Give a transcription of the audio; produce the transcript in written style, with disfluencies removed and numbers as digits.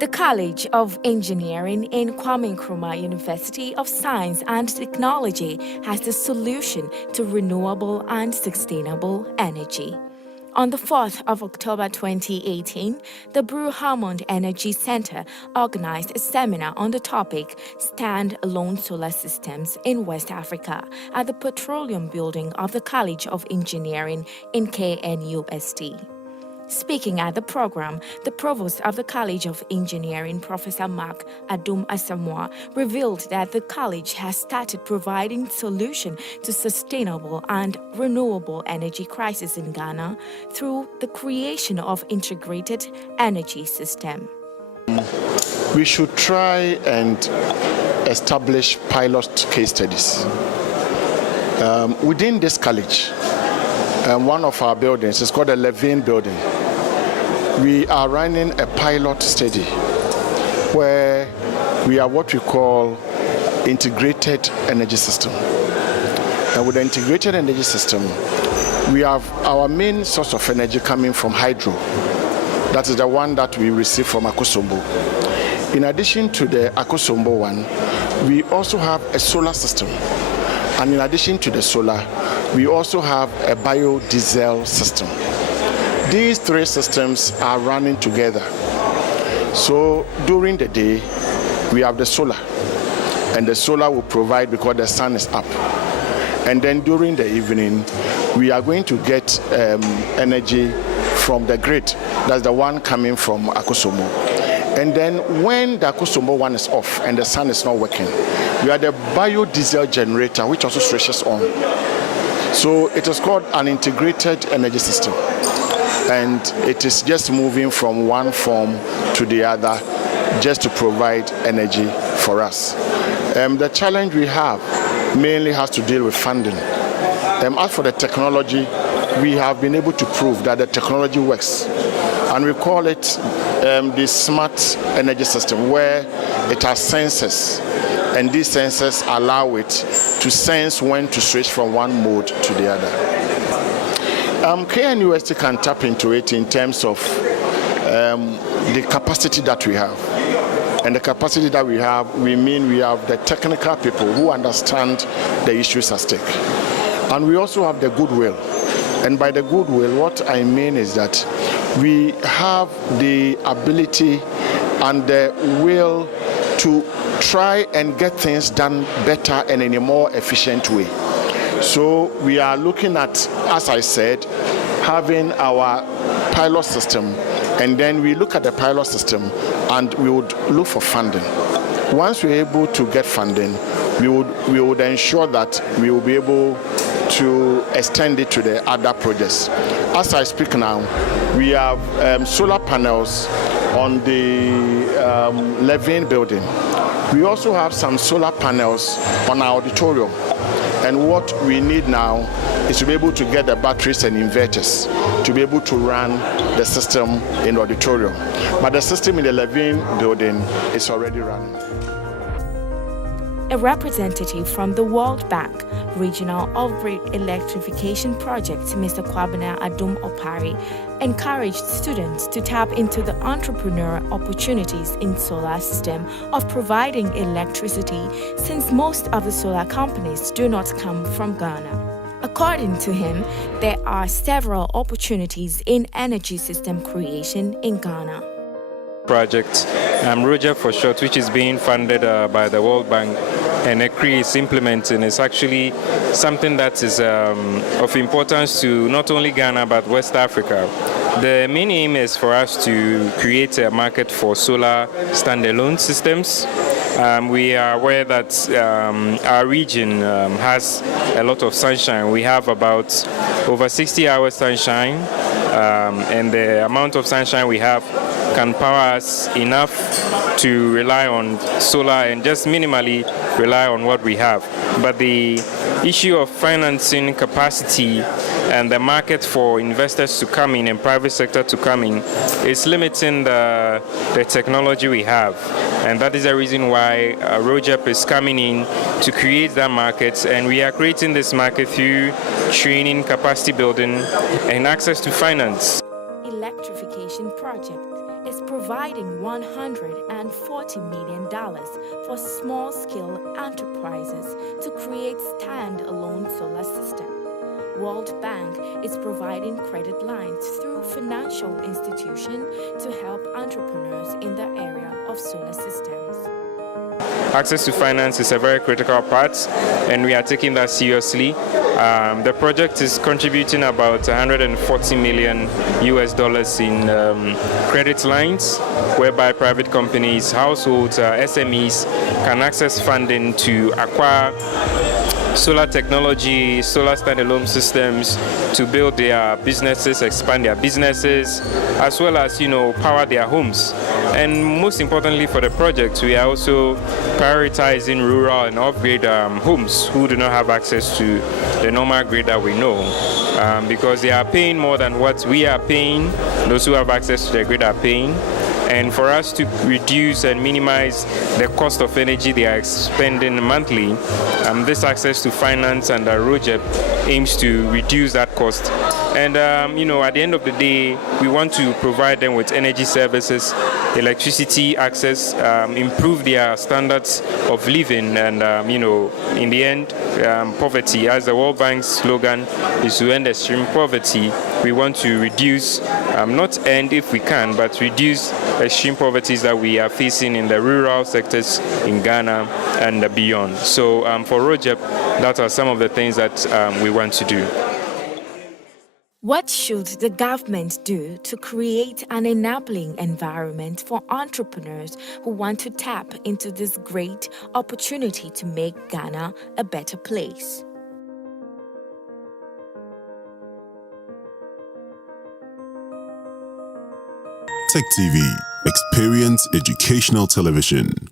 The College of Engineering in Kwame Nkrumah University of Science and Technology has the solution to renewable and sustainable energy. On the 4th of October 2018, the Brew Hammond Energy Center organized a seminar on the topic Stand-Alone Solar Systems in West Africa at the Petroleum Building of the College of Engineering in KNUST. Speaking at the program, the provost of the College of Engineering, Professor Mark Adum Asamoah, revealed that the college has started providing solutions to sustainable and renewable energy crisis in Ghana through the creation of integrated energy system. We should try and establish pilot case studies. Within this college, one of our buildings is called the Levine building. We are running a pilot study where we are what we call integrated energy system. And with the integrated energy system, we have our main source of energy coming from hydro. That is the one that we receive from Akosombo. In addition to the Akosombo one, we also have a solar system. And in addition to the solar, we also have a biodiesel system. These three systems are running together. So during the day, we have the solar, and the solar will provide because the sun is up. And then during the evening, we are going to get energy from the grid. That's the one coming from Akosombo. And then when the Akosombo one is off and the sun is not working, we have the biodiesel generator, which also switches on. So it is called an integrated energy system. And it is just moving from one form to the other just to provide energy for us. The challenge we have mainly has to deal with funding. As for the technology, we have been able to prove that the technology works. And we call it the smart energy system, where it has sensors. And these sensors allow it to sense when to switch from one mode to the other. KNUST can tap into it in terms of the capacity that we have. And the capacity that we have, we mean we have the technical people who understand the issues at stake. And we also have the goodwill. And by the goodwill, what I mean is that we have the ability and the will to try and get things done better and in a more efficient way. So we are looking at, as I said, having our pilot system, and then we look at the pilot system and we would look for funding. Once we're able to get funding, we would ensure that we will be able to extend it to the other projects. As I speak now, we have solar panels on the Levine building. We also have some solar panels on our auditorium. And what we need now is to be able to get the batteries and inverters to be able to run the system in the auditorium. But the system in the Levine building is already running. A representative from the World Bank Regional Off-Grid Electrification Project, Mr. Kwabena Adum Opari, encouraged students to tap into the entrepreneurial opportunities in solar system of providing electricity, since most of the solar companies do not come from Ghana. According to him, there are several opportunities in energy system creation in Ghana. Project, ROJEP for short, which is being funded by the World Bank, and ECRI is implementing, is actually something that is of importance to not only Ghana but West Africa. The main aim is for us to create a market for solar standalone systems. We are aware that our region has a lot of sunshine. We have about over 60 hours sunshine, and the amount of sunshine we have can power us enough to rely on solar and just minimally rely on what we have. But the issue of financing capacity and the market for investors to come in and private sector to come in is limiting the technology we have. And that is the reason why ROJEP is coming in to create that market. And we are creating this market through training, capacity building, and access to finance. Electrification project is providing providing $140 million for small-scale enterprises to create stand-alone solar systems. World Bank is providing credit lines through financial institutions to help entrepreneurs in the area of solar systems. Access to finance is a very critical part, and we are taking that seriously. The project is contributing about $140 million in credit lines, whereby private companies, households, SMEs can access funding to acquire solar technology, solar standalone systems to build their businesses, expand their businesses, as well as, power their homes. And most importantly for the project, we are also prioritizing rural and off-grid homes who do not have access to the normal grid that we know, because they are paying more than what we are paying. Those who have access to the grid are paying. And for us to reduce and minimize the cost of energy they are spending monthly, this access to finance and ROGEP aims to reduce that cost. And, at the end of the day, we want to provide them with energy services, electricity access, improve their standards of living, and, in the end, poverty. As the World Bank's slogan is to end extreme poverty, we want to reduce, not end if we can, but reduce extreme poverties that we are facing in the rural sectors in Ghana and beyond. So for ROGEP, that are some of the things that we want to do. What should the government do to create an enabling environment for entrepreneurs who want to tap into this great opportunity to make Ghana a better place? Tech TV, experience educational television.